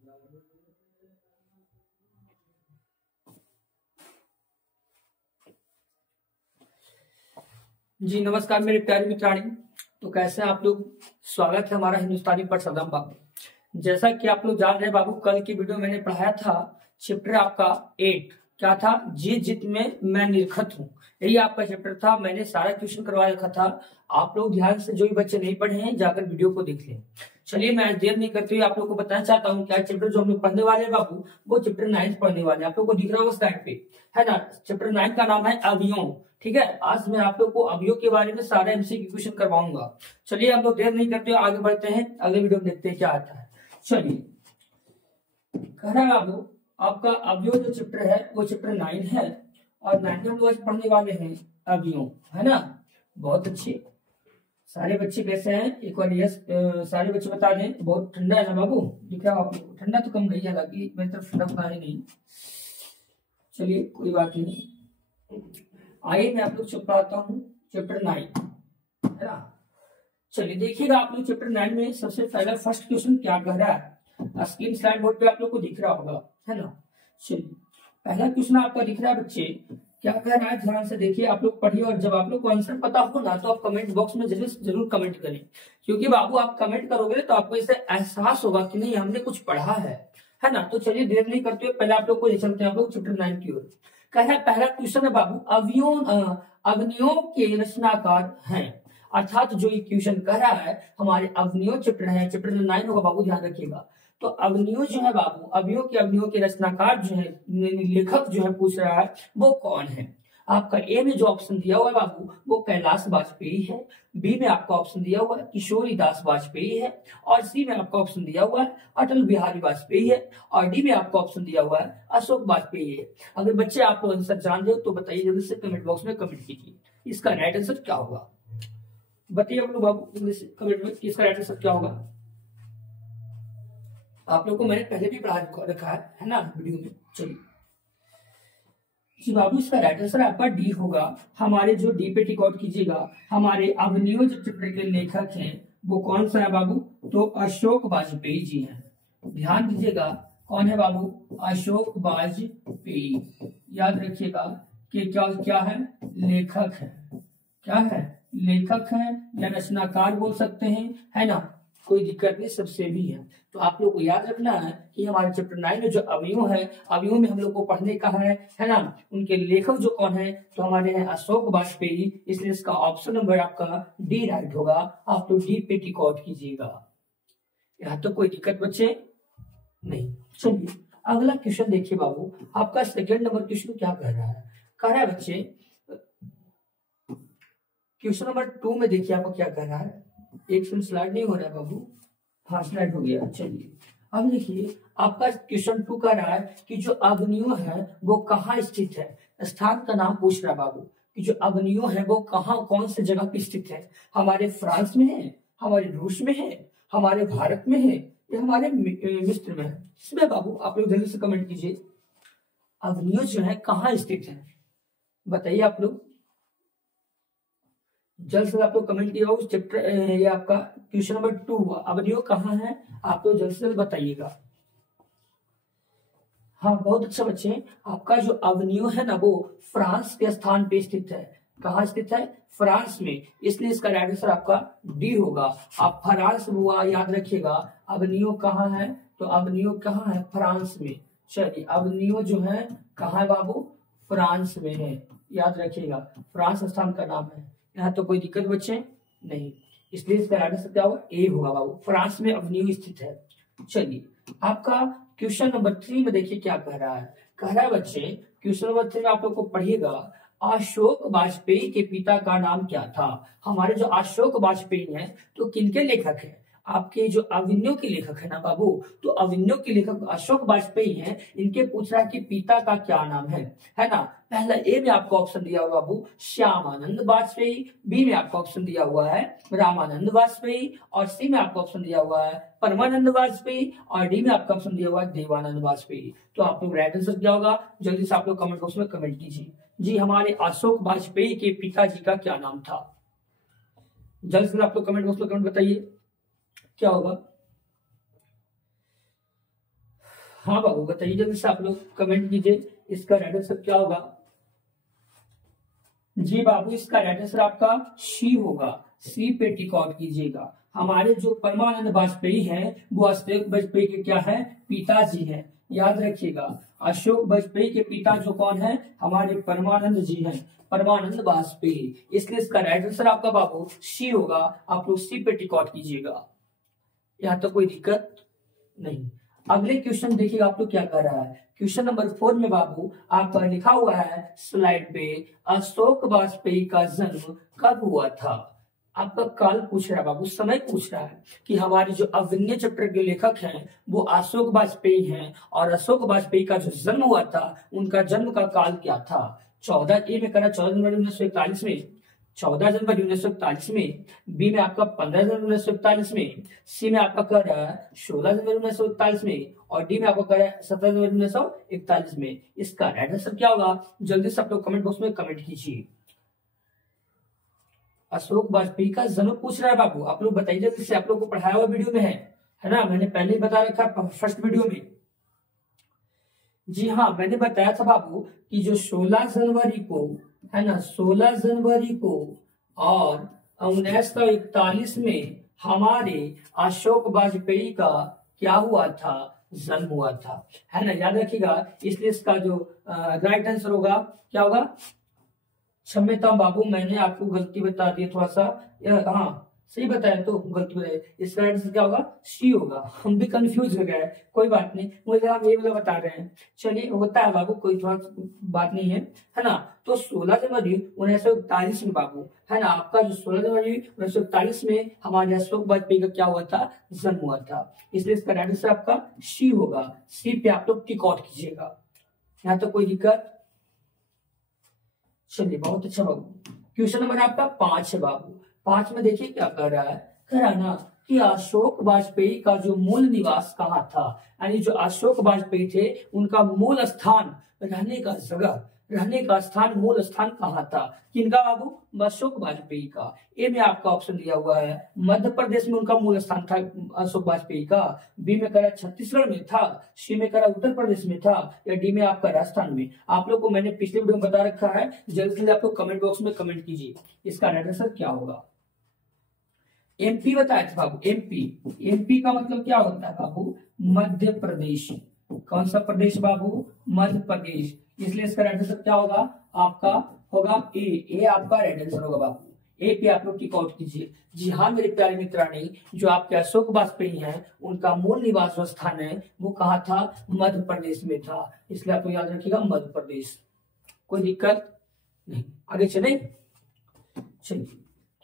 जी नमस्कार मेरे प्यारे मित्राणी। तो कैसे हैं आप लोग। स्वागत है हमारा हिंदुस्तानी पर सदम बाबू। जैसा कि आप लोग जान रहे हैं बाबू, कल की वीडियो मैंने पढ़ाया था चैप्टर आपका 8 क्या था, जीत जीत में मैं निरखत हूँ। यही आपका चैप्टर था। मैंने सारा क्वेश्चन करवा रखा था। आप लोग ध्यान से, जो भी बच्चे नहीं पढ़े हैं जाकर वीडियो को देख लें। चलिए मैं देर नहीं करते हुए आप लोग को बताना चाहता हूँ क्या चैप्टर जो हम लोग पढ़ने वाले हैं बाबू, वो चैप्टर 9 पढ़ने वाले हैं। आप लोग को दिख रहा होगा स्लाइड पे, है ना। चैप्टर 9 का नाम है अवयव। ठीक है, आज मैं आप लोग को अवयव के बारे में सारा एमसीक्यू क्वेश्चन करवाऊंगा। चलिए हम लोग देर नहीं करते आगे बढ़ते हैं, अगले वीडियो में देखते हैं क्या आता है। चलिए कह रहा है बाबू, आपका अवयव जो चैप्टर है वो चैप्टर 9 है, और 9 में हम लोग पढ़ने वाले हैं अवयव, है ना। बहुत अच्छे। सारे बच्चे कैसे हैं एक बार यस सारे बच्चे बता दें। बहुत ठंडा है ना बाबू, दिख रहा है आप लोग। ठंडा तो कम गई है, हालांकि मेरी तरफ ठंडा होता है नहीं। चलिए कोई बात नहीं। आइए मैं आप लोग पढ़ाता हूँ चैप्टर 9, है ना। चलिए देखिएगा आप लोग चैप्टर 9 में सबसे पहला फर्स्ट क्वेश्चन क्या कह रहा है। स्क्रीन स्लाइड बोर्ड पे आप लोग को दिख रहा होगा, है ना। चलिए पहला क्वेश्चन आपका दिख रहा है बच्चे, क्या कह रहा है ध्यान से देखिए, आप लोग पढ़िए। और जब आप लोग को आंसर पता हो ना, तो आप कमेंट बॉक्स में जरूर कमेंट करें, क्योंकि बाबू आप कमेंट करोगे तो आपको इससे एहसास होगा कि नहीं हमने कुछ पढ़ा है ना। तो चलिए देर नहीं करते हुए पहले आप लोग को ले चलते हैं आप लोग चैप्टर 9 की ओर। कह रहा है पहला क्वेश्चन है बाबू, अवनियों के रचनाकार हैं। अर्थात जो ये क्वेश्चन कह रहा है हमारे अवनियों चैप्टर है, चैप्टर 9 होगा बाबू, ध्यान रखिएगा। तो अवनियों जो है बाबू, अवनियों के रचनाकार जो है, लेखक जो है पूछ रहा है वो कौन है। आपका ए में जो ऑप्शन दिया हुआ है बाबू वो कैलाश वाजपेयी है, बी में आपका ऑप्शन दिया हुआ है किशोरी दास वाजपेयी है, और सी में आपका ऑप्शन दिया हुआ है अटल बिहारी वाजपेयी है, और डी में आपका ऑप्शन दिया हुआ है अशोक वाजपेयी है। अगर बच्चे आप लोग आंसर जान रहे हो तो बताइए जल्दी से कमेंट बॉक्स में कमेंट कीजिए, इसका राइट आंसर क्या होगा। बताइए आप लोग बाबू जल्दी से कमेंट में इसका राइट आंसर क्या होगा। आप लोग को मैंने पहले भी पढ़ा रखा है ना वीडियो में। चलिए जी बाबू, इसका राइट आंसर आपका डी होगा। हमारे जो डी पे टिक आउट कीजिएगा, हमारे अवनियों जो चैप्टर के लेखक हैं वो कौन सा है बाबू, तो अशोक वाजपेयी जी हैं। ध्यान दीजिएगा कौन है बाबू, अशोक वाजपेयी। याद रखिएगा कि क्या क्या है, लेखक है। क्या है, लेखक है या रचनाकार बोल सकते हैं, है ना। कोई दिक्कत नहीं, सबसे भी है। तो आप लोग को याद रखना है कि हमारे चैप्टर 9 में जो अवयव है, अवयव में हम लोग को पढ़ने का है ना। उनके लेखक जो कौन है, तो हमारे हैं अशोक वाजपेयी, इसलिए इसका ऑप्शन नंबर आपका डी राइट होगा। आप लोग डी पे टिक आउट कीजिएगा। यहाँ तो कोई दिक्कत बच्चे नहीं। चलिए अगला क्वेश्चन देखिए बाबू, आपका सेकेंड नंबर क्वेश्चन क्या कह रहा है। कह रहा है बच्चे क्वेश्चन नंबर 2 में देखिए आपको क्या कह रहा है। एक सेकंड, स्लाइड नहीं हो रहा है बाबू। हाँ स्लाइड हो गया। चलिए अब देखिए आपका क्वेश्चन 2 कह रहा है कि जो अग्नियों है वो कहाँ स्थित है। स्थान का नाम पूछ रहा है बाबू कि जो अग्नियों है वो कहाँ, कौन से जगह पे स्थित है। हमारे फ्रांस में है, हमारे रूस में है, हमारे भारत में है, या हमारे मिस्र में है। इसमें बाबू आप लोग जल्दी से कमेंट कीजिए, अग्नियों जो है कहाँ स्थित है, बताइए आप लोग जल्द से आप लोग कमेंट किया उस चैप्टर, ये आपका क्वेश्चन नंबर 2 अवनियों कहाँ है, आप लोग जल्द से जल्द बताइएगा। हाँ बहुत अच्छा बच्चे, आपका जो अवनियों है ना वो फ्रांस के स्थान पे स्थित है। कहाँ स्थित है, फ्रांस में, इसलिए इसका राइट आंसर आपका डी होगा। आप फ्रांस हुआ याद रखिएगा। अवनियों कहाँ है, तो अवनियों कहाँ है, फ्रांस में। चलिए अवनियों जो है कहाँ है बाबू, फ्रांस में है, याद रखिएगा। फ्रांस स्थान का नाम है। यहाँ तो कोई दिक्कत बच्चे नहीं, इसलिए इसका राइट आंसर क्या होगा, ए होगा बाबू। फ्रांस में अवनियों स्थित है। चलिए आपका क्वेश्चन नंबर 3 में देखिए क्या कह रहा है। कह रहा है बच्चे क्वेश्चन नंबर 3 में आप लोग को पढ़िएगा, अशोक वाजपेयी के पिता का नाम क्या था। हमारे जो अशोक वाजपेयी हैं तो किनके लेखक हैं, आपके जो अवनियों के लेखक है ना बाबू, तो अवनियों के लेखक अशोक वाजपेयी हैं। इनके पूछ रहा है कि पिता का क्या नाम है ना। पहला ए में आपको ऑप्शन दिया हुआ बाबू श्यामानंद वाजपेयी, बी में आपको ऑप्शन दिया हुआ है रामानंद वाजपेयी, और सी में आपको ऑप्शन दिया हुआ है परमानंद वाजपेयी, और डी में आपका ऑप्शन दिया हुआ है देवानंद वाजपेयी। तो आप लोग राइट आंसर क्या होगा, जल्दी से आप लोग कमेंट बॉक्स में कमेंट कीजिए। जी हमारे अशोक वाजपेयी के पिताजी का क्या नाम था, जल्द से आप लोग कमेंट बॉक्स में कमेंट बताइए क्या होगा। हाँ बाबू बताइए जल्दी से, आप लोग कमेंट कीजिए इसका राइट आंसर क्या होगा। जी बाबू इसका राइट आंसर आपका सी होगा, सी पे टिक आउट कीजिएगा। हमारे जो परमानंद वाजपेयी हैं वो अशोक वाजपेयी के क्या है, पिताजी हैं, याद रखिएगा। अशोक वाजपेयी के पिता जो कौन है, हमारे परमानंद जी हैं, परमानंद वाजपेयी। इसलिए इसका राइट आंसर आपका बाबू सी होगा। आप लोग सी पे टिक आउट कीजिएगा, यहाँ तो कोई दिक्कत नहीं। अगले क्वेश्चन देखिए आप लोग क्या कर रहा है। क्वेश्चन नंबर 4 में बाबू आपका लिखा हुआ है स्लाइड पे, अशोक वाजपेयी का जन्म कब हुआ था। आपका काल पूछ रहा है बाबू, समय पूछ रहा है कि हमारे जो अभिनय चैप्टर के लेखक हैं वो अशोक वाजपेयी हैं, और अशोक वाजपेयी का जो जन्म हुआ था उनका जन्म का काल क्या था। 14 ए में करा 14 जनवरी 1941 में, 14 जनवरी 1941 में, बी में आपका 15 जनवरी 1941 में, सी में आपका कर रहा है 16 जनवरी 1941 में, और डी में आपको कर रहा है 17 जनवरी 1941 में। इसका राइट आंसर क्या होगा, जल्दी से आप लोग कमेंट बॉक्स में कमेंट कीजिए। अशोक वाजपेयी का जन्म पूछ रहा है बाबू, आप लोग बताइए जल्दी से, आप लोग को पढ़ाया हुआ वीडियो में है ना, मैंने पहले ही बता रखा फर्स्ट वीडियो में। जी हाँ मैंने बताया था बाबू कि जो 16 जनवरी को है ना, 16 जनवरी को और 1941 में हमारे अशोक वाजपेयी का क्या हुआ था, जन्म हुआ था, है ना, याद रखिएगा। इसलिए इसका जो राइट आंसर होगा क्या होगा, क्षम्यता बाबू मैंने आपको गलती बता दी थोड़ा सा, हाँ सही बताया तो गलती बताया, इसका आंसर क्या होगा, सी होगा। हम भी कंफ्यूज हो गए, कोई बात नहीं, मुझे आप ये वाला बता रहे हैं, चलिए होता है बाबू, कोई थोड़ा बात नहीं है ना। तो 16 जनवरी 1941 में बाबू, है ना, आपका जो 16 जनवरी 1941 में हमारे अशोक वाजपेयी का क्या हुआ था, जन्म हुआ था। इसलिए इसका राइट आंसर आपका सी होगा। सी पे आप लोग टिक आउट कीजिएगा, यहाँ तो कोई दिक्कत। चलिए बहुत अच्छा बाबू। क्वेश्चन नंबर आपका 5 है बाबू। 5 में देखिए क्या कर रहा है, कह रहा ना कि अशोक वाजपेयी का जो मूल निवास कहाँ था, यानी जो अशोक वाजपेयी थे उनका मूल स्थान, रहने का जगह, रहने का स्थान, मूल स्थान कहाँ था, किनका बाबू, अशोक वाजपेयी का। ए में आपका ऑप्शन दिया हुआ है मध्य प्रदेश में उनका मूल स्थान था अशोक वाजपेयी का, बी में करा छत्तीसगढ़ में था, सी में करा उत्तर प्रदेश में था, या डी में आपका राजस्थान में। आप लोग को मैंने पिछले वीडियो में बता रखा है, जल्दी से आप लोग कमेंट बॉक्स में कमेंट कीजिए इसका राइट आंसर क्या होगा। एमपी बताया था बाबू, एमपी, एमपी का मतलब क्या होता है बाबू, मध्य प्रदेश। कौन सा प्रदेश बाबू, मध्य प्रदेश। इसलिए इसका राइट आंसर क्या होगा, आपका होगा ए आपका राइट आंसर होगा बाबू। ए पे आप लोग टिक आउट कीजिए। जी हाँ मेरे प्यारे मित्राणी, जो आपके अशोक वाजपेयी हैं उनका मूल निवास स्थान है वो कहाँ था, मध्य प्रदेश में था। इसलिए आप लोग याद रखिएगा मध्य प्रदेश, कोई दिक्कत नहीं। आगे चले, चलिए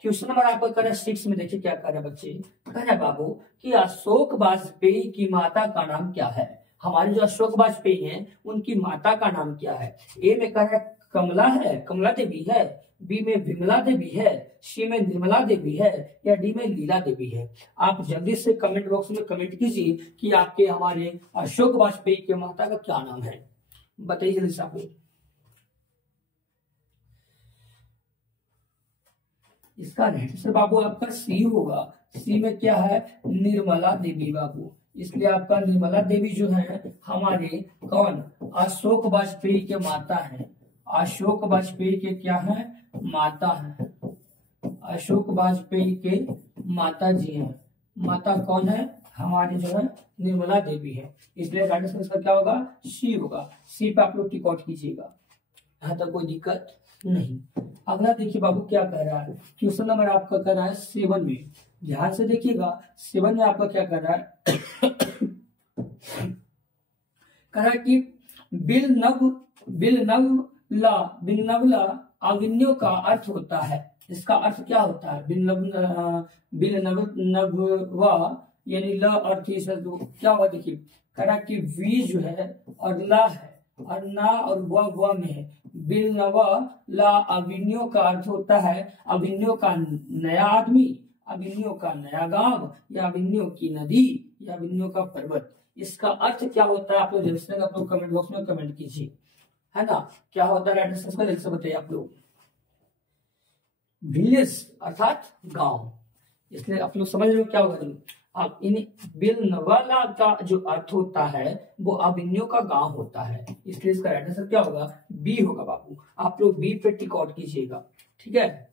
क्वेश्चन नंबर आपका कर 6 में देखिए क्या कर रहे हैं बच्चे, कह रहे बाबू कि अशोक वाजपेयी की माता का नाम क्या है। हमारे जो अशोक वाजपेयी हैं उनकी माता का नाम क्या है। ए में कह रहा है कमला है, कमला देवी है, बी में विमला देवी है, सी में निर्मला देवी है, या डी में लीला देवी है। आप जल्दी से कमेंट बॉक्स में कमेंट कीजिए कि आपके हमारे अशोक वाजपेयी के माता का क्या नाम है, बताइए जल्दी से आप लोग। इसका राइट आंसर बाबू आपका सी होगा। सी में क्या है, निर्मला देवी बाबू। इसलिए आपका निर्मला देवी जो है हमारे कौन, अशोक वाजपेयी के माता है। अशोक वाजपेयी के क्या है, माता है। अशोक वाजपेयी के माता जी हैं। माता कौन है, हमारे जो है निर्मला देवी है। इसलिए राइट आंसर क्या होगा, सी होगा। सी पे आप लोग टिक आउट कीजिएगा, यहाँ तक कोई दिक्कत नहीं। अगला देखिए बाबू क्या कह रहा है, क्वेश्चन नंबर आपका कर रहा है 7 में, ध्यान से देखिएगा। 7 में आपका क्या कर रहा है कह रहा है कि बिलनवला अविन्यो का अर्थ होता है। इसका अर्थ क्या होता है, बिलनवा यानी ल अर्थ क्या हुआ, देखिए कह रहा कि वी जो है और ला है और ना और व में है। बिलनवा ला अविन्यो का अर्थ होता है अविन्यो का नया आदमी, अविन्यो का नया गांव, या अविन्यो की नदी, या अविन्यो का पर्वत। इसका अर्थ क्या होता है आप लोग जल्दी से आप लोग कमेंट बॉक्स में कमेंट कीजिए, है ना, क्या होता है राइट आंसर जल्दी से बताइए आप लोग। विलेज अर्थात गांव। इसलिए आप लोग समझ लो क्या होगा, अब इन बिलनवला का जो अर्थ होता है वो अभिन्यो का गांव होता है, इसलिए इसका राइट आंसर क्या होगा, बी होगा बाबू। आप लोग बी पे टिक आउट कीजिएगा, ठीक है।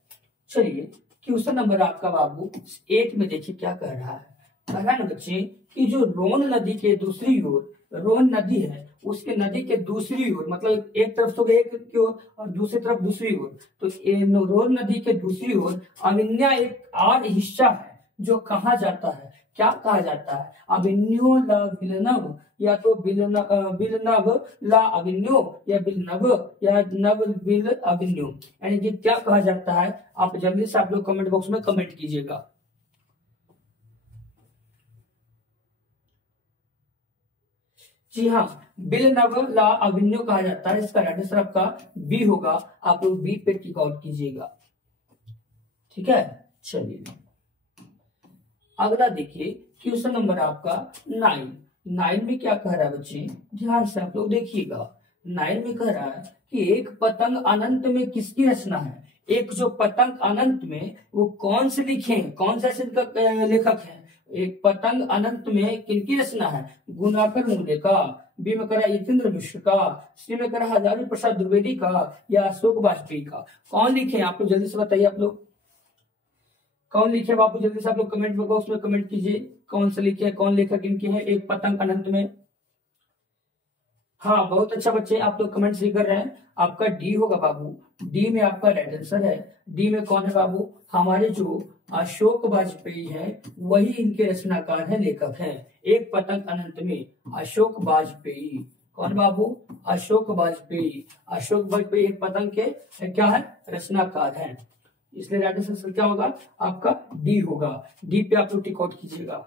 चलिए क्वेश्चन नंबर आपका बाबू 8 में देखिए क्या कह रहा है। कह रहा है ना बच्चे कि जो रोन नदी के दूसरी ओर, रोन नदी है उसके नदी के दूसरी ओर, मतलब एक तरफ तो एक की ओर और दूसरी तरफ दूसरी ओर, तो रोन नदी के दूसरी ओर अविन्या एक और हिस्सा है जो कहा जाता है, क्या कहा जाता है, अभिन्यो ला बिलनव, या तो बिलनव ला अभिन्यो, या बिलनव या नव बिल अभिन्यो, यानी कि क्या कहा जाता है। आप जल्दी से आप लोग कमेंट बॉक्स में कमेंट कीजिएगा। जी हाँ, बिलनव ला अभिन्यो कहा जाता है, इसका राइट आंसर आपका बी होगा। आप लोग बी पे टिक आउट कीजिएगा, ठीक है। चलिए अगला देखिए क्वेश्चन नंबर आपका 9 में क्या कह रहा है बच्चे, ध्यान से आप लोग देखिएगा। 9 में कह रहा है कि एक पतंग अनंत में किसकी रचना है। एक जो पतंग अनंत में वो कौन से लिखे हैं, कौन सा लेखक है। एक पतंग अनंत में किनकी रचना है, गुणाकर मूल्य का, बी में करा यतीन्द्र मिश्र का, सी में करा हजारी प्रसाद द्विवेदी का, या अशोक वाजपेयी का। कौन लिखे हैं आप लोग जल्दी से बताइए। आप लोग कौन लिखे बाबू, जल्दी से आप लोग कमेंट बॉक्स में कमेंट कीजिए, कौन से लिखे, कौन लेखक इनके हैं एक पतंग अनंत में। हाँ बहुत अच्छा बच्चे, आप लोग कमेंट सही कर रहे हैं। आपका डी होगा बाबू, डी में आपका राइट आंसर है। डी में कौन है बाबू, हमारे जो अशोक वाजपेयी है वही इनके रचनाकार है, लेखक हैं। एक पतंग अनंत में अशोक वाजपेयी, कौन बाबू, अशोक वाजपेयी। अशोक वाजपेयी एक पतंग के क्या है, रचनाकार है, इसलिए राइट आंसर क्या होगा आपका डी होगा। डी पे आप लोग टिक आउट कीजिएगा।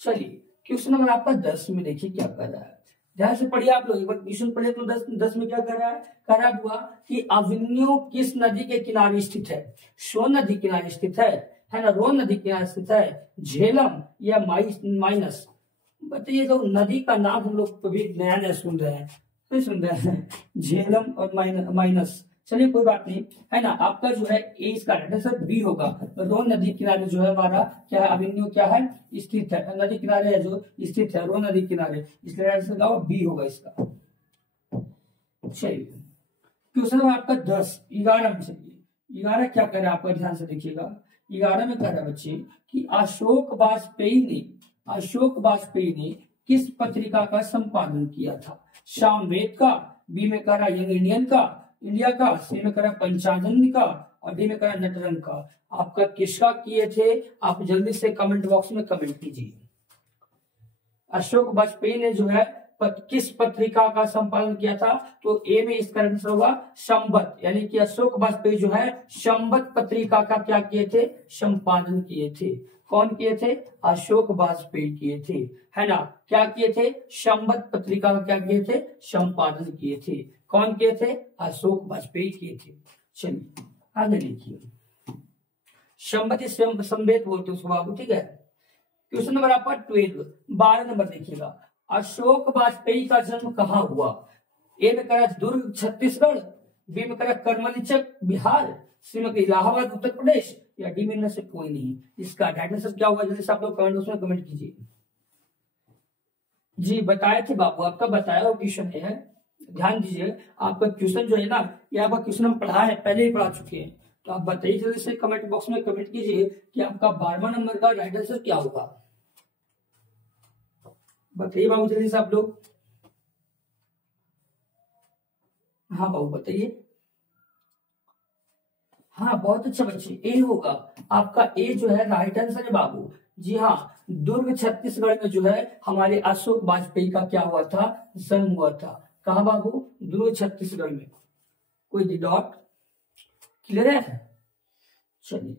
चलिए क्वेश्चन नंबर आपका 10 में देखिए क्या कर रहा है, ध्यान से पढ़िए आप लोग, एक बार क्वेश्चन पढ़िए तो 10 में क्या कर रहा है, कह रहा हुआ कि अभिन्यो किस नदी के किनारे स्थित है। सोन नदी किनारे स्थित है ना, रोन नदी किनारे स्थित है, झेलम या माइनस। बताइए तो नदी का नाम हम लोग कभी नया नया सुन रहे हैं, फिर सुन रहे हैं झेलम और माइनस। चलिए कोई बात नहीं है ना, आपका जो है ए इसका राइट आंसर बी होगा। रोन नदी किनारे जो है हमारा क्या है, अभिन्यो क्या है, स्थित है, नदी किनारे है जो स्थित है, रोन नदी किनारे, इसलिए राइट आंसर क्या होगा, बी होगा इसका। चलिए क्वेश्चन नंबर आपका 11 में, चलिए 11 क्या कर रहा है आपका, ध्यान से देखिएगा। 11 में कह रहा है बच्चे कि अशोक वाजपेयी ने किस पत्रिका का संपादन किया था। सामवेद का, बी में कह रहा यंग इंडिया का, सी में करा पंचानन का, और डी में करा नटरंग का। आपका किसका किए थे, आप जल्दी से कमेंट बॉक्स में कमेंट कीजिए। अशोक वाजपेयी ने जो है किस पत्रिका का संपादन किया था, तो ए में इसका आंसर होगा संवत, यानी कि अशोक वाजपेयी जो है संवत पत्रिका का क्या किए थे, संपादन किए थे। कौन किए थे, अशोक वाजपेयी किए थे, है ना। क्या किए थे, संवत पत्रिका का क्या किए थे, संपादन किए थे। कौन किए थे, अशोक वाजपेयी किए थे। चलिए आगे लिखिए, संवत संवेद बोलते उसको बाबू, ठीक है। क्वेश्चन नंबर आपका 12 नंबर देखिएगा। अशोक वाजपेयी का जन्म कहाँ हुआ। ए में करा दुर्ग छत्तीसगढ़, बी में करा करमलीचक बिहार, सी में इलाहाबाद उत्तर प्रदेश, या डी में से कोई नहीं। इसका राइट आंसर क्या हुआ, जल्दी से आप लोग कमेंट में कमेंट कीजिए। जी बताए थे बाबू, आपका बताया हुआ क्वेश्चन है, ध्यान दीजिए। आपका क्वेश्चन जो है ना, ये आपका क्वेश्चन हम पढ़ा है, पहले ही पढ़ा चुके हैं, तो आप बताइए जल्दी से कमेंट बॉक्स में कमेंट कीजिए कि आपका 12वां नंबर का राइट आंसर क्या होगा। बताइए बाबू जल्दी से आप लोग। हाँ बाबू बताइए। हाँ बहुत अच्छा बच्चे, ए होगा आपका, ए जो है राइट आंसर है बाबू। जी हाँ, दुर्ग छत्तीसगढ़ में जो है हमारे अशोक वाजपेयी का क्या हुआ था, जन्म हुआ था। कहा बाबू, दुर्ग छत्तीसगढ़ में। कोई डॉट क्लियर है। चलिए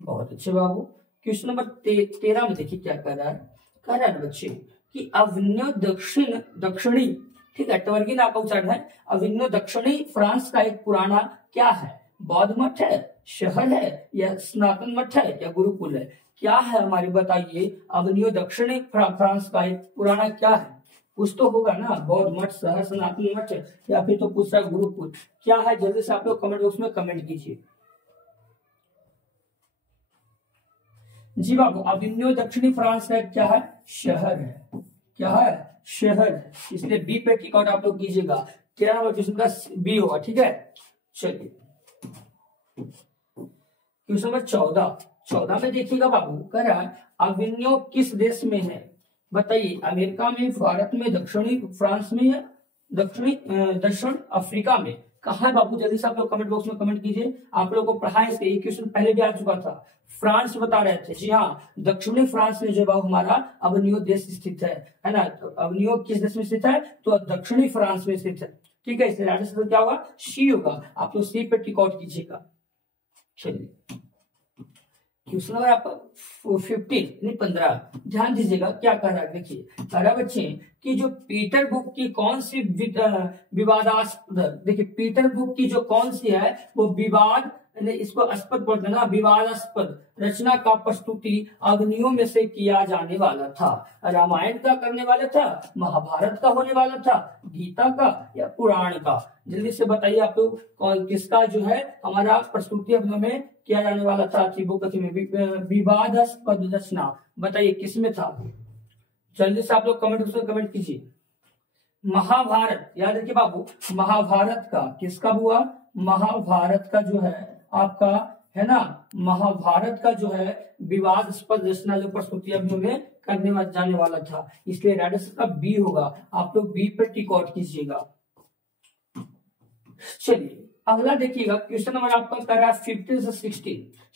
बहुत अच्छे बाबू। क्वेश्चन नंबर 13 में देखिए क्या कर रहा है, कह रहा है बच्चे कि अभिन्यो दक्षिणी, ठीक है, टवर्गिन आपका उच्चारण है। अभिन्यो दक्षिणी फ्रांस का एक पुराना क्या है, बौद्ध मठ है, शहर है, या सनातन मठ है, या गुरुकुल है। क्या है हमारी बताइए, अभिन्यो दक्षिणी फ्रांस का एक पुराना क्या है, कुछ तो होगा ना, बौद्ध मठ, शहर, सनातन मठ, या फिर तो पूछ रहा गुरुकुल। क्या है, जल्दी से आप लोग कमेंट बॉक्स में कमेंट कीजिए। जी बाबू, अविन्यो दक्षिणी फ्रांस का क्या है? शहर है। क्या है? शहर है। इसलिए बी पे टिक आउट आप लोग कीजिएगा। 13 नंबर क्वेश्चन का बी होगा। ठीक है, चलिए क्वेश्चन नंबर 14 में देखिएगा बाबू, कह रहा है अविन्यो किस देश में है? बताइए, अमेरिका में, भारत में, दक्षिणी फ्रांस में या दक्षिण अफ्रीका में? कहा है बाबू? जल्दी से आप लोग कमेंट बॉक्स में कमेंट कीजिए। आप लोगों को पढ़ा है, इसके क्वेश्चन पहले भी आ चुका था। फ्रांस बता रहे थे। जी हाँ, दक्षिणी फ्रांस में जो बाबू हमारा अवनियो देश स्थित है ना? तो अवनियो किस देश में स्थित है? तो दक्षिणी फ्रांस में स्थित है। ठीक है, इसलिए आंसर क्या होगा? सी होगा। आप लोग सी पे टिक आउट कीजिएगा। चलिए क्वेश्चन नंबर आपका 15 ध्यान दीजिएगा क्या कह रहा है। देखिए, कह रहा है बच्चे कि जो पीटरबुक की कौन सी विवादास्पद, देखिए पीटरबुक की जो कौन सी है वो विवाद, इसको अस्पद बोलते हैं ना, विवादास्पद रचना का प्रस्तुति अग्नियों में से किया जाने वाला था। रामायण का करने वाला था, महाभारत का होने वाला था, गीता का या पुराण का? जल्दी से बताइए आप लोग, किसका जो है हमारा प्रस्तुति अग्नियों में किया जाने वाला था? विवादास्पद रचना, बताइए किसमें था? जल्दी से आप लोग कमेंट कीजिए। महाभारत, याद रखिए बाबू, महाभारत का किसका हुआ? महाभारत का जो है आपका, है ना, महाभारत का जो है विवादास्पद रचना जो प्रस्तुति अग्नियों में करने जाने वाला था। इसलिए राइट आंसर का बी होगा। आप लोग बी पे टिक आउट कीजिएगा। चलिए अगला देखिएगा, क्वेश्चन नंबर आपका कह रहा है 15 से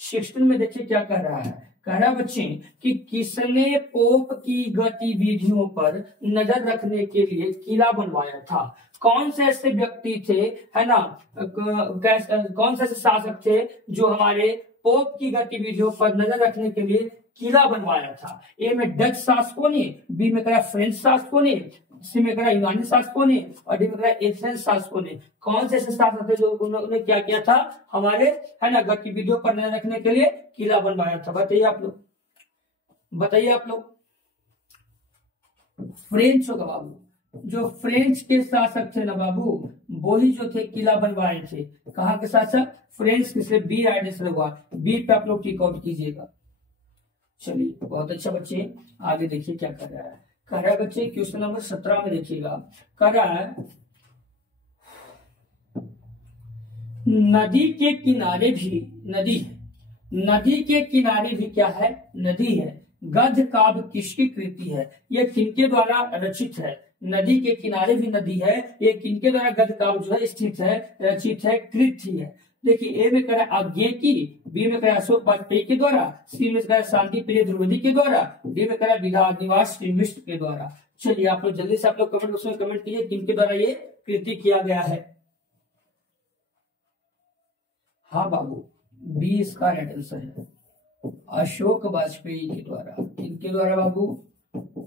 16 में देखिए क्या कह रहा है। कह रहा है बच्चे कि किसने पोप की गतिविधियों पर नजर रखने के लिए किला बनवाया था? कौन से ऐसे व्यक्ति थे, है ना, कौन से ऐसे शासक थे जो हमारे पोप की गतिविधियों पर नजर रखने के लिए किला बनवाया था? ए में डच शासकों ने, बी में कहा फ्रेंच शासकों ने, सी में कहा यूनानी शासकों ने और डी में कहा एथेंस शासकों ने। कौन से ऐसे शासक थे जो उन्होंने क्या किया था? हमारे, है ना, गतिविधियों पर नजर रखने के लिए किला बनवाया था? बताइए आप लोग, बताइए आप लोग। फ्रेंच होगा बाबू, जो फ्रेंच के शासक थे ना बाबू, वो ही जो थे किला बनवाए थे। कहाँ के शासक? फ्रेंच के। से बी राइट आंसर हुआ। बी पे आप लोग टिक आउट कीजिएगा। चलिए बहुत अच्छा बच्चे, आगे देखिए क्या कर रहा है। कह रहा है बच्चे क्वेश्चन नंबर 17 में देखिएगा, कह रहा है नदी के किनारे भी नदी है, नदी के किनारे भी क्या है? नदी है। गद्य काव्य किसकी कृति है? यह किनके द्वारा रचित है? नदी के किनारे भी नदी है, ये किनके द्वारा गद्य काव्य जो है स्थित है, रचित है, कृति है? देखिए, ए में कह रहा है आज्ञेयकी, बी में कह रहा है अशोक वाजपेयी के द्वारा, सी में कह रहा है शांति प्रिय द्विवेदी के द्वारा, डी में कह रहा है विधान निवास श्री मिश्र के द्वारा। चलिए आप लोग जल्दी से आप लोग कमेंट बॉक्स में कमेंट कीजिए किनके द्वारा ये कृति किया गया है। हाँ बाबू, बी इसका राइट आंसर है, अशोक वाजपेयी के द्वारा। किनके द्वारा बाबू?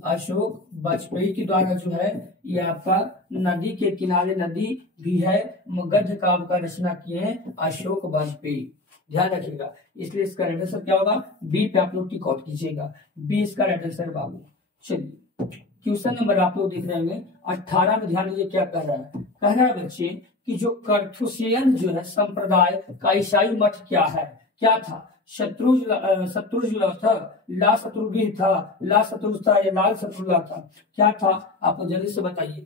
अशोक वाजपेयी के द्वारा जो है ये आपका नदी के किनारे नदी भी है, गद्य काव्य का रचना किए हैं अशोक वाजपेयी। ध्यान रखिएगा, इसलिए इसका राइट आंसर क्या होगा? बी पे आप लोग टिक आउट कीजिएगा। बी इसका राइट आंसर बाबू। चलिए क्वेश्चन नंबर आप लोग देख रहे होंगे 18 में, ध्यान दीजिए क्या कह रहा है। कह रहा है बच्चे कि जो कर्थुसियन जो है संप्रदाय का ईसाई मठ क्या है? क्या था? शत्रुजुला था, ला शत्रुघ्न था, ला शत्रुज था या लाल शत्रुला था? क्या था? आप जल्दी से बताइए।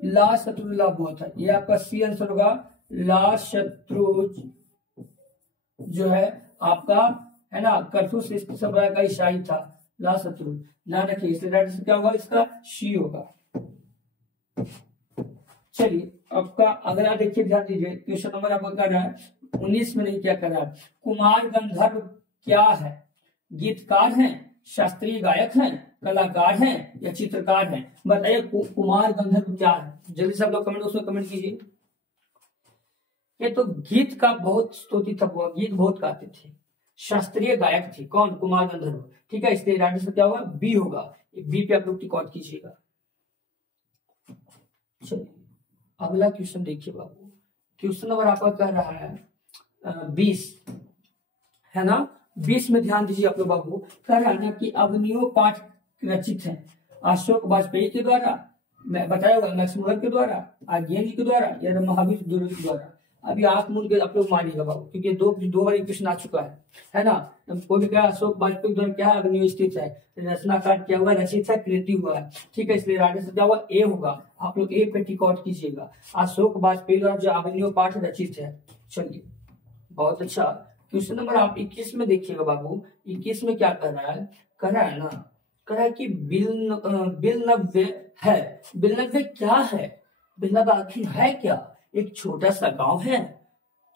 ला शत्रुला हुआ था, ये आपका सी आंसर होगा। ला शत्रुज जो है आपका, है ना, कर्थुस संप्रदाय का ईसाई था, ला शत्रुज। ध्यान रखिए, इसलिए राइट आंसर क्या होगा? इसका सी होगा। चलिए आपका अगला देखिए, ध्यान दीजिए, क्वेश्चन नंबर आपका क्या रहा है 19 में। नहीं क्या कर रहा है? कुमार गंधर्व क्या है? गीतकार हैं, शास्त्रीय गायक हैं, कलाकार हैं या चित्रकार हैं? बताइए कुमार गंधर्व क्या है? जल्दी से आप लोग कमेंट बॉक्स में कमेंट कीजिए। ये तो गीत का बहुत स्तुति था, गीत बहुत गाते थे, शास्त्रीय गायक थे। कौन? कुमार गंधर्व। ठीक है, इसलिए राइट आंसर क्या होगा? बी होगा। बी पे आप लोग टिक आउट कीजिएगा। चलिए अगला क्वेश्चन देखिए बाबू, क्वेश्चन नंबर आपका कह रहा है 20, है ना। 20 में ध्यान दीजिए आप लोग बाबू, कह रहा है ना कि अग्नियो पाठ रचित है अशोक वाजपेयी के द्वारा, मैं बताया होगा मैक्समुलर के द्वारा, आर्यन के द्वारा या महावीर द्विवेदी के द्वारा। अभी आंख मूंद के आप लोग मानिएगा बाबू, क्योंकि दो बार क्वेश्चन आ चुका है ना। कोई भी क्या अशोक वाजपेयी के द्वारा क्या है अग्नि स्थित है, रचनाकार क्या हुआ, रचित है, क्रिएटिव हुआ है, ठीक है। इसलिए राइट आंसर क्या हुआ, ए होगा। आप लोग ए पे टिक आउट कीजिएगा। अशोक वाजपेयी द्वारा जो अग्नि पाठ रचित है। चलिए बहुत अच्छा। क्वेश्चन नंबर आप 21 में देखिएगा बाबू। 21 में क्या कर रहा है, कह रहा है ना, कह रहा है कि बिलनव्य है। बिलनव्य क्या है, बिलनव्य आखिर है क्या? एक छोटा सा गांव है,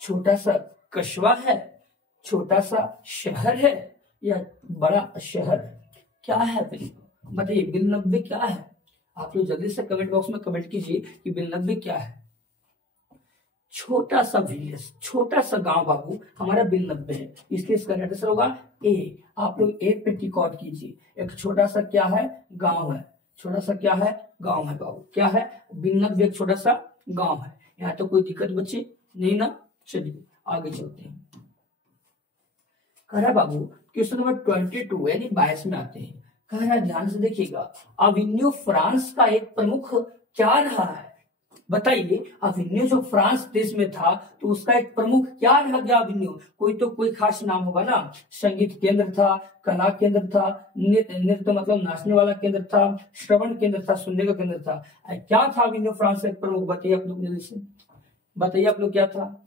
छोटा सा कस्बा है, छोटा सा शहर है या बड़ा शहर है? क्या है बताइए, बिलनव्य क्या है? आप लोग जल्दी से कमेंट बॉक्स में कमेंट कीजिए कि बिलनव्य क्या है। छोटा सा विलेज, छोटा सा गांव बाबू हमारा बिलनव्य है, इसलिए इसका राइट आंसर होगा ए। आप लोग ए पे टिक आउट कीजिए। एक छोटा सा क्या है, गांव है। छोटा सा क्या है, गांव है बाबू। क्या है, बिलनव्य एक छोटा सा गांव है। यहाँ तो कोई दिक्कत बच्चे नहीं ना। चलिए आगे चलते हैं। कह रहा बाबू क्वेश्चन नंबर 22 यानी 22 में आते हैं। कह रहा ध्यान से देखिएगा, अविन्यो फ्रांस का एक प्रमुख क्या रहा है? बताइए, अविन्यो जो फ्रांस देश में था तो उसका एक प्रमुख क्या रह गया? अविन्यो कोई खास नाम होगा ना। संगीत केंद्र था, कला केंद्र था, नृत्य मतलब नाचने वाला केंद्र था, श्रवण केंद्र था, सुनने का केंद्र था। क्या था अविन्यो फ्रांस का एक प्रमुख? बताइए आप लोग जल्दी से बताइए आप लोग क्या था।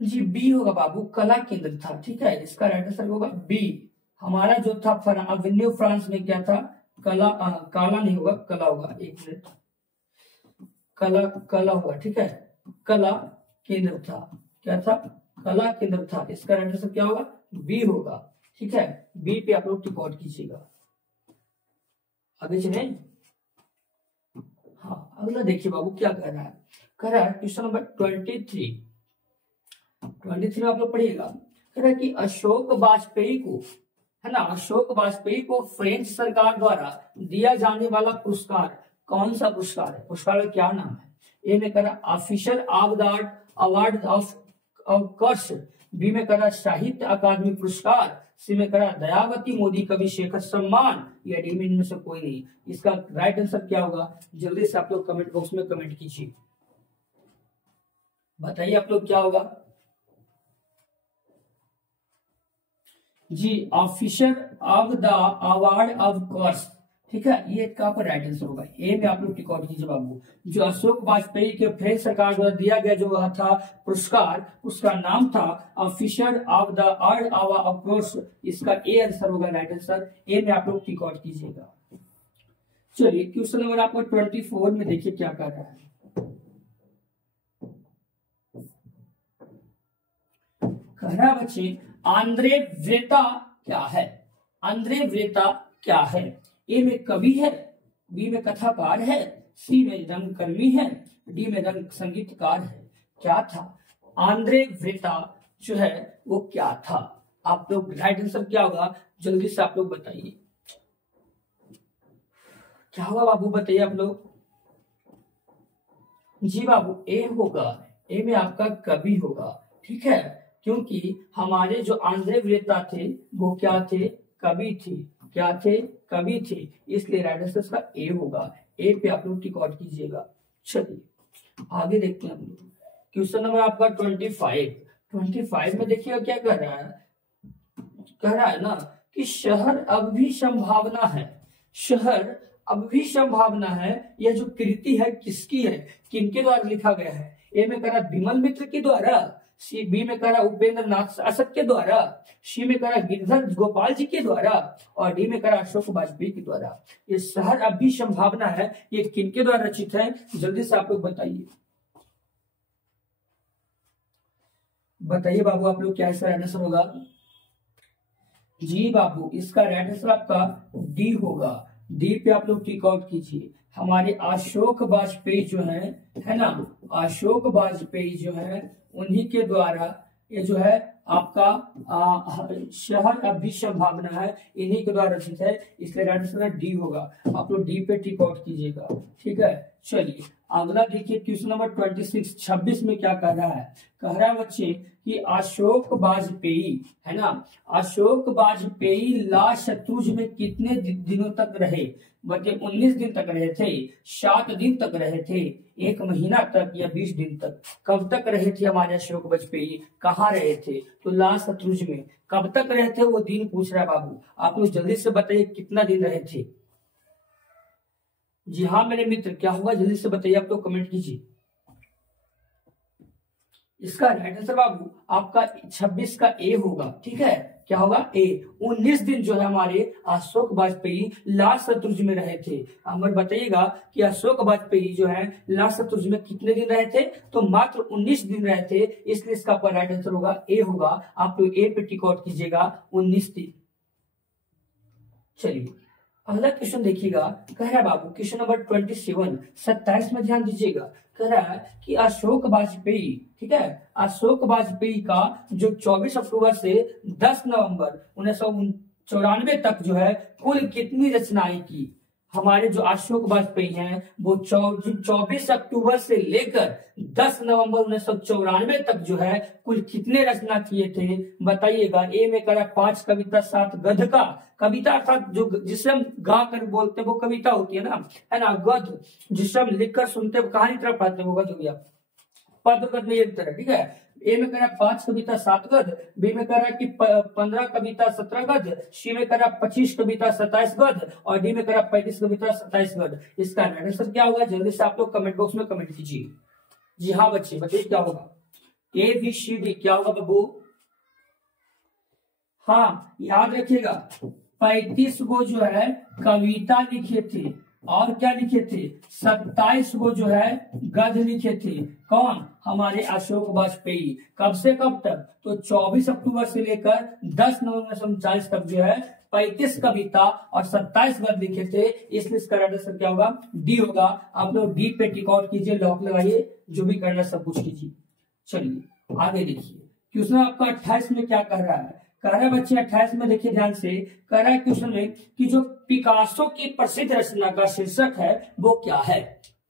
जी बी होगा बाबू, कला केंद्र था। ठीक है, इसका राइट आंसर होगा बी। हमारा जो था अविन्यो फ्रांस में क्या था, काला नहीं होगा, कला होगा। एक मिनट, कला होगा। ठीक है, कला केंद्र था। क्या था, कला केंद्र था। इसका राइट आंसर क्या होगा, बी होगा। ठीक है, बी पे आप लोग टिक आउट कीजिएगा। आगे चले। हाँ अगला देखिए बाबू क्या कह रहा है। कह रहा है क्वेश्चन नंबर 23 में आप लोग पढ़िएगा। कह रहा है कि अशोक वाजपेयी को, है ना, अशोक वाजपेयी को फ्रेंच सरकार द्वारा दिया जाने वाला पुरस्कार कौन सा पुरस्कार है? पुरस्कार का क्या नाम है? ए में करा officer of the award of कर्स, बी में करा साहित्य अकादमी पुरस्कार, सी में करा दयावती मोदी कवि शेखर सम्मान, या डी में इनमें से कोई नहीं। इसका राइट आंसर क्या होगा, जल्दी से आप लोग कमेंट बॉक्स में कमेंट कीजिए। बताइए आप लोग क्या होगा। जी officer of the award of course. ठीक है, ये का आपका राइट आंसर होगा। ए में आप लोग टिक आउट कीजिए बाबू। जो अशोक वाजपेयी के फ्रेंच सरकार द्वारा दिया गया जो था पुरस्कार, उसका नाम था officer of the award of course. इसका ए आंसर होगा राइट आंसर। ए में आप लोग टिक आउट कीजिएगा। चलिए क्वेश्चन नंबर आपको 24 में देखिए क्या कर रहा है। कह रहा बच्चे आंद्रे व्रेता क्या है? आंद्रे व्रेता क्या है? ए में कवि है, बी में कथाकार है, सी में रंगकर्मी है, डी में रंग संगीतकार है। क्या था आंद्रे व्रेता जो है वो क्या था? आप लोग राइट आंसर क्या होगा जल्दी से आप लोग बताइए। क्या होगा बाबू, बताइए आप लोग। जी बाबू ए होगा। ए में आपका कवि होगा। ठीक है, क्योंकि हमारे जो आंद्रे व्रेता थे वो क्या थे, कवि थे। क्या थे, कवि थे। इसलिए राइट आंसर इसका ए होगा। ए पे आप लोग टिक आउट कीजिएगा। चलिए आगे देखते हैं हम लोग। क्वेश्चन नंबर आपका 25 में देखिएगा क्या कर रहा है। कह रहा है ना कि शहर अब भी संभावना है। शहर अब भी संभावना है। यह जो कृति है किसकी है, किनके द्वारा लिखा गया है? ए में करा विमल मित्र के द्वारा, सी बी में करा उपेंद्र नाथ शासक के द्वारा, सी में करा गिरधर गोपाल जी के द्वारा, और डी में करा अशोक वाजपेयी के द्वारा। ये शहर अब भी संभावना है, ये किनके द्वारा रचित है? जल्दी से आप लोग बताइए। बताइए बाबू आप लोग क्या इसका राइट आंसर होगा। जी बाबू इसका राइट आंसर आपका डी होगा। डी पे आप लोग टिक आउट कीजिए। हमारे अशोक वाजपेयी जो है ना, अशोक वाजपेयी जो है उन्हीं के द्वारा ये जो है आपका शहर अब भी संभावना है, इन्हीं के द्वारा रचित है। इसलिए राइट आंसर डी होगा। आप लोग डी पे टिक आउट कीजिएगा। ठीक है, चलिए अगला देखिए क्वेश्चन नंबर 26 में क्या कह रहा है। कह रहा है बच्चे कि अशोक वाजपेयी, है ना, अशोक वाजपेयी लाशत्रुज में कितने दिनों तक रहे। बच्चे 19 दिन तक रहे थे, 7 दिन तक रहे थे, 1 महीना तक या 20 दिन तक। कब तक रहे थे हमारे अशोक वाजपेयी, कहाँ रहे थे, तो लाशत्रुज में। कब तक रहे थे वो दिन पूछ रहा है बाबू। आप लोग जल्दी से बताइए कितना दिन रहे थे। जी हाँ मेरे मित्र, क्या होगा जल्दी से बताइए, आप लोग कमेंट कीजिए। इसका राइट आंसर बाबू आपका 26 का ए होगा। ठीक है, क्या होगा ए। 19 दिन जो है हमारे अशोक वाजपेयी लाशत्रुज में रहे थे। हमें बताइएगा कि अशोक वाजपेयी जो है लाशत्रुज में कितने दिन रहे थे, तो मात्र 19 दिन रहे थे, इसलिए इसका राइट आंसर होगा ए होगा। आप लोग ए पे टिक आउट कीजिएगा 19 दिन। चलिए अगला क्वेश्चन देखिएगा। कह रहा है बाबू क्वेश्चन नंबर 27 में ध्यान दीजिएगा। कह रहा है कि अशोक वाजपेयी, ठीक है, अशोक वाजपेयी का जो 24 अक्टूबर से 10 नवंबर 1994 तक जो है कुल कितनी रचनाएं की। हमारे जो अशोक वाजपेयी हैं वो 24 अक्टूबर से लेकर 10 नवंबर 1994 तक जो है कुल कितने रचना किए थे बताइएगा। ए में करा 5 कविता, 7 गद्य का। कविता अर्थात जो जिसे हम गा कर बोलते हैं वो कविता होती है ना, गद्य जिसे हम लिख कर सुनते हैं कहानी तरह पढ़ते हैं वो गद्य हो गया। पद गद्य में एक तरह, ठीक है। ए में करा 5 कविता 7 गद्य, बी में करा कि 15 कविता 17 गद्य, सी में करा 25 कविता 27 गद्य और डी में करा 35 कविता 27 गद्य। इसका आंसर क्या होगा जल्दी से आप लोग कमेंट बॉक्स में कमेंट कीजिए। जी हाँ बच्चे बताइए क्या होगा। ए बी सी डी क्या होगा बाबू। हाँ याद रखिएगा 35 को जो है कविता लिखे थे और क्या लिखे थे 27 को जो है गद्य लिखे थे। कौन, हमारे अशोक वाजपेयी। कब से कब तक, तो 24 अक्टूबर से लेकर 10 नवंबर 1949 तक जो है 35 कविता और 27 गद्य लिखे थे। इसलिए इसका राइट आंसर क्या होगा, डी होगा। आप लोग डी पे टिक आउट कीजिए, लॉक लगाइए, जो भी करना सब कुछ कीजिए। चलिए आगे देखिए क्वेश्चन आपका 28 में क्या कह रहा है। कह रहा है बच्चे 28 में देखिए ध्यान से। कह रहा है क्वेश्चन में कि जो पिकासो की प्रसिद्ध रचना का शीर्षक है वो क्या है।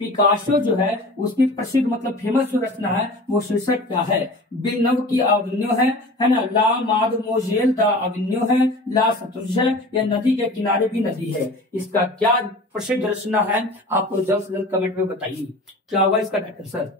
पिकासो जो है उसकी प्रसिद्ध मतलब फेमस जो रचना है वो शीर्षक क्या है। विल्नव की अविन्यो है ना, ला मादमोजेल द अविन्यो है, ला शत्रुज है, या नदी के किनारे भी नदी है। इसका क्या प्रसिद्ध रचना है आप लोग जल्द से जल्द कमेंट में बताइए क्या होगा इसका राइट आंसर।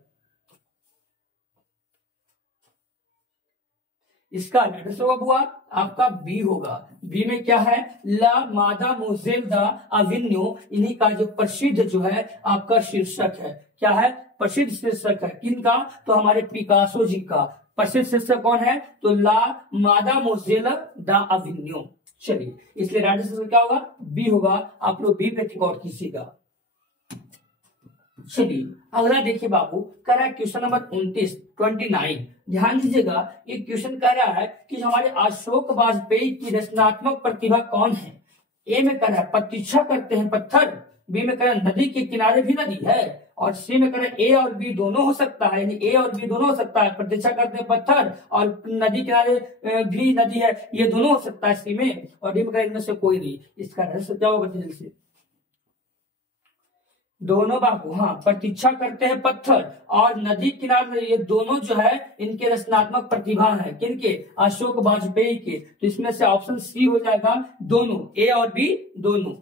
इसका राइट आंसर होगा आपका बी होगा। बी में क्या है, ला मादामोजेल द अविन्यो, इन्हीं का जो प्रसिद्ध जो है आपका शीर्षक है। क्या है, प्रसिद्ध शीर्षक है किनका, तो हमारे पिकासो जी का प्रसिद्ध शीर्षक कौन है, तो ला मादामोजेल द अविन्यो। चलिए इसलिए राइट आंसर क्या होगा, बी होगा। आप लोग बी पे टिक आउट कीजिएगा। चलिए अगला देखिए बाबू, कह रहा है क्वेश्चन नंबर 29 ध्यान दीजिएगा। ये क्वेश्चन कह रहा है कि हमारे अशोक वाजपेयी की रचनात्मक प्रतिभा कौन है। ए में कह रहा है प्रतीक्षा करते हैं पत्थर, बी में कह रहा है नदी के किनारे भी नदी है, और सी में कह रहा है ए और बी दोनों हो सकता है, यानी ए और बी दोनों हो सकता है। प्रतीक्षा करते हैं पत्थर और नदी किनारे भी नदी है, ये दोनों हो सकता है सी में, और डी में कह रहा है इनमें से कोई नहीं। इसका आंसर क्या होगा जल्दी से, दोनों बाबू। हाँ, प्रतीक्षा करते हैं पत्थर और नदी किनारे, ये दोनों जो है इनके रचनात्मक प्रतिभा है किनके, अशोक वाजपेयी के। तो इसमें से ऑप्शन सी हो जाएगा दोनों, ए और बी दोनों।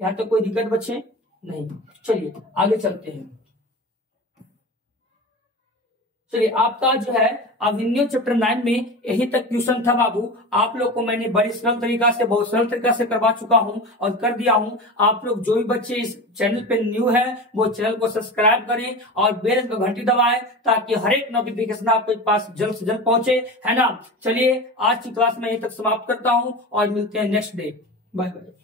यहाँ तो कोई दिक्कत बच्चे नहीं। चलिए आगे चलते हैं। चलिए आपका जो है अभिन्यो चैप्टर 9 में यही तक क्वेश्चन था बाबू। आप लोग को मैंने बड़ी सरल तरीका से, बहुत सरल तरीका से करवा चुका हूं और कर दिया हूं। आप लोग जो भी बच्चे इस चैनल पे न्यू है वो चैनल को सब्सक्राइब करें और बेल का घंटी दबाएं ताकि हर एक नोटिफिकेशन आपके पास जल्द से जल्द पहुंचे, है ना। चलिए आज की क्लास में यहीं तक समाप्त करता हूं और मिलते हैं नेक्स्ट डे। Bye bye.